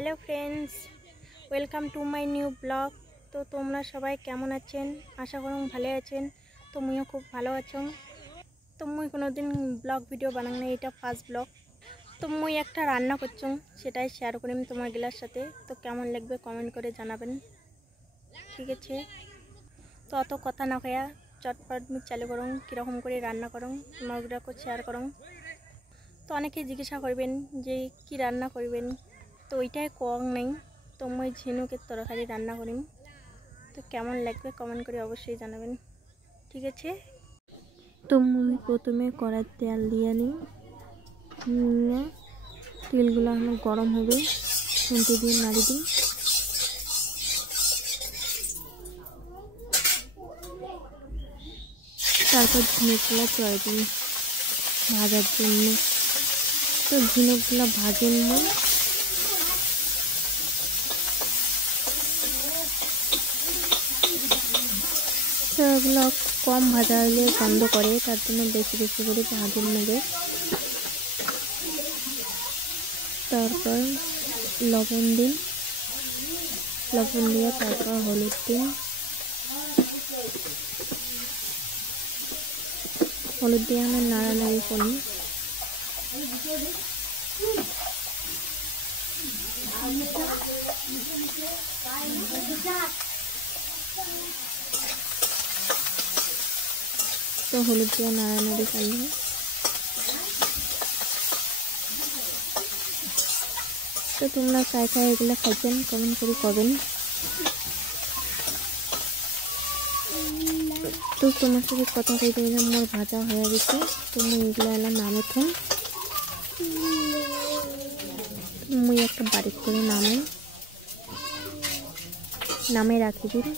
Hello friends, welcome to my new blog. তো তোমরা সবাই কেমন আছেন? আশা করুন ভালো আছেন। তো মুইও খুব ভালো আছো। তো মুই কোনোদিন ব্লগ ভিডিও বানাং না, এটা ফার্স্ট ব্লগ। তো মুই একটা রান্না করছুম, সেটাই শেয়ার করিম তোমার গেলার সাথে। তো কেমন লাগবে কমেন্ট করে জানাবেন, ঠিক আছে? তো অত কথা না কয়া চটপট মুই চালু করুন, কীরকম করে রান্না করুন তোমার ওগুলোকে শেয়ার করুন। তো অনেকে জিজ্ঞাসা করবেন যে কি রান্না করবেন, তো ওইটাই কম নেই। তো মুই ঝিনুকের তরকারি রান্না করিম। তো কেমন লাগবে কমেন্ট করে অবশ্যই জানাবেন, ঠিক আছে? তো মুই প্রথমে কড়াই তেল দিয়ে নিই, তেলগুলো এখন গরম হবে, খুন্তি দিয়ে নাড়ি দিই। তারপর ঝিনুকগুলো চড়ে দিই ভাজার জন্য। তো ঝিনুকগুলো ভাজেন না, তো এগুলো কম ভাজা হলে গন্ধ করে, তার জন্য বেশি বেশি করে ভাজেন নেবে। তারপর লবণ দিন, লবণ দিয়ে তারপর হলুদ দিন, হলুদ দিয়ে আমরা নাড়ানাড়ি করি। তো হলুদ দিয়ে নাড়ানাড়ি করলে তো তোমরা কায় কায় এগুলো খাইছেন কমেন্ট করে করবেন। তো তোমার সাথে কথা কইতে গেলে মোর ভাজা হয়ে গেছে। তুমি এগুলো এলাম নামে থুন, মুই একটা বাড়ি করে নামে রাখি দিন।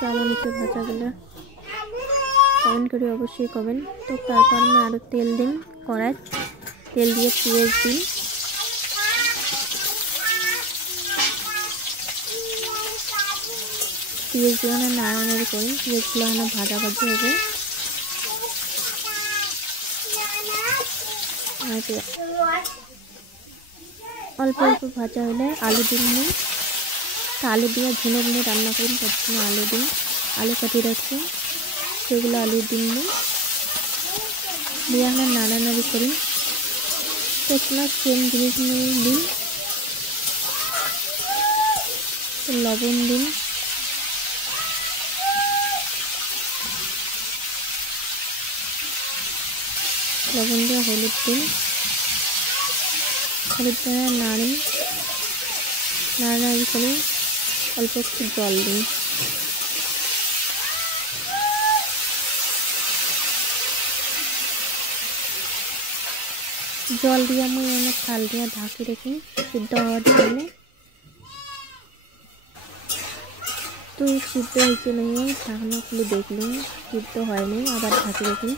কেমন হচ্ছে ভাজাগুলো কমেন্ট করে অবশ্যই করবেন। তো তারপর আমি আরও তেল দিন, কড়াই তেল দিয়ে পেঁয়াজ দিন। পেঁয়াজগুলো নাড়ানাড়ি করি, পেঁয়াজগুলো ভাজা ভাজি হবে। অল্প অল্প ভাজা হলে আলু দিন। আলু দিয়ে ঝিনুক নিয়ে রান্না করি, তার জন্য আলু দিন, আলু কাটিয়ে রাখছি, সেগুলো আলু দিন দিয়ে আমরা নাড়ানাড়ি করি। তো আপনার সেম জিনিস নিয়ে দিন, লবণ দিন, লবণ দিয়ে হলুদ দিন, হলুদ দিয়ে নাড়ানাড়ি করে অল্প একটু জল দিন। জল দিয়ে আমি অনেক থাল দিয়ে ঢাকি রেখি সিদ্ধ হওয়ার জন্য। তো সিদ্ধ হয়েছে নিয়ে ঢাকনা খুলে দেখলাম সিদ্ধ হয়নি, আবার ঢাকি রেখি।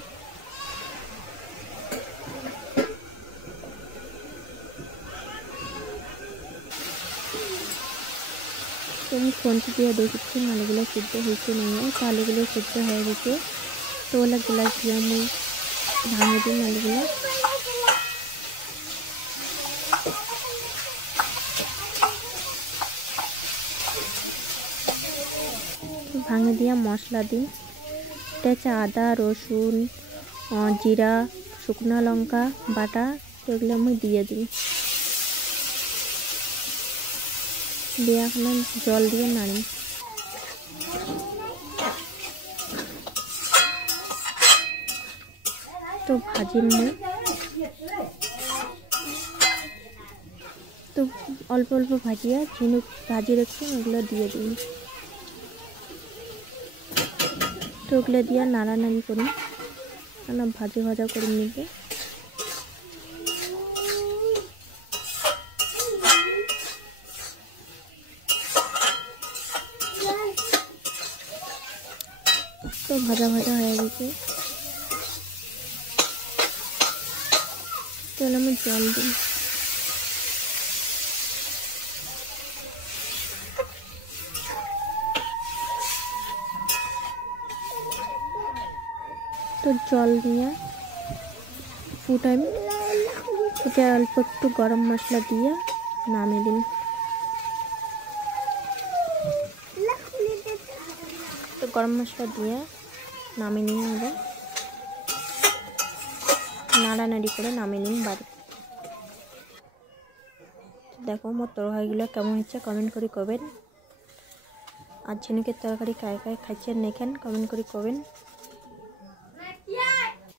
তো আমি খন্তি দিয়ে দেখেছি আলুগুলো সিদ্ধ হয়েছে নিয়ে, তো আলুগুলো সিদ্ধ হয়ে গেছে। তো ওলা গ্লাস দিয়ে আমি ভাঙে দিন আলুগুলো। ভাঙে দিয়ে মশলা দিই, এটা আদা রসুন জিরা শুকনো লঙ্কা বাটা, এগুলো আমি দিয়ে দিই। দিয়ে এখন জল দিয়ে নাড়ি। তো ভাজি তো অল্প অল্প ভাজিয়া ঝিনুক ভাজি রাখছি, ওগুলো দিয়ে দিই। তো ওগুলো দিয়ে নাড়ানাড়ি করি, ভাজা ভাজা করে নিবে। তো ভাজা ভাজা হয়ে গেছে, তো আমি জল দিই। তো জল দিয়ে ফুটাইম, ফুটে অল্প একটু গরম মশলা দিয়ে নামিয়ে দিন। তো গরম মশলা দিয়ে নামিয়ে নিন, এবার নাড়ানাড়ি করে নামিয়ে নিন বাড়ি। দেখো মোর তরকারিগুলো কেমন হচ্ছে কমেন্ট করে কবেন। আর ঝিনুকের তরকারি কায় কায় খাচ্ছেন নেখেন কমেন্ট করে কবেন।